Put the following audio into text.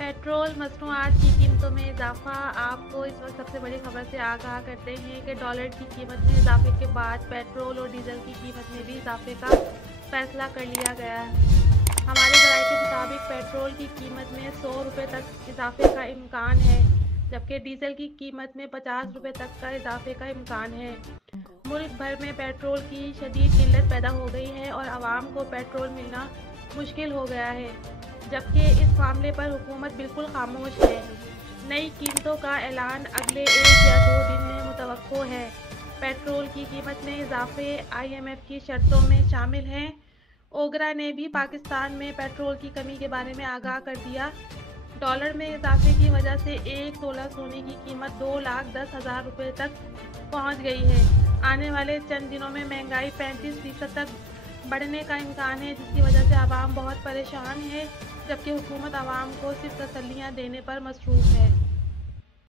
Petrol मसनूआत की कीमतों में इजाफा। आपको इस वक्त सबसे बड़ी खबर से आगाह करते हैं कि डॉलर की कीमत में इजाफे के बाद पेट्रोल और डीजल की कीमत में भी इजाफे का फैसला कर लिया गया है। हमारे ज़राए के मुताबिक पेट्रोल की कीमत में 100 रुपये तक इजाफे का इम्कान है, जबकि डीजल की कीमत में 50 रुपये तक का इजाफे का इम्कान है। मुल्क भर में पेट्रोल की शदीद किल्लत पैदा हो गई है और आवाम को पेट्रोल मिलना मुश्किल हो गया है, जबकि इस मामले पर हुकूमत बिल्कुल खामोश है। नई कीमतों का ऐलान अगले 1 या 2 दिन में मुतवक्को है। पेट्रोल की कीमत में इजाफे IMF की शर्तों में शामिल हैं। ओगरा ने भी पाकिस्तान में पेट्रोल की कमी के बारे में आगाह कर दिया। डॉलर में इजाफे की वजह से एक तोला सोने की कीमत 2,10,000 रुपये तक पहुंच गई है। आने वाले चंद दिनों में महंगाई 35% तक बढ़ने का इम्कान है, जिसकी वजह से आवाम बहुत परेशान है, जबकि हुकूमत आवाम को सिर्फ तसल्लियाँ देने पर मसरूफ़ है।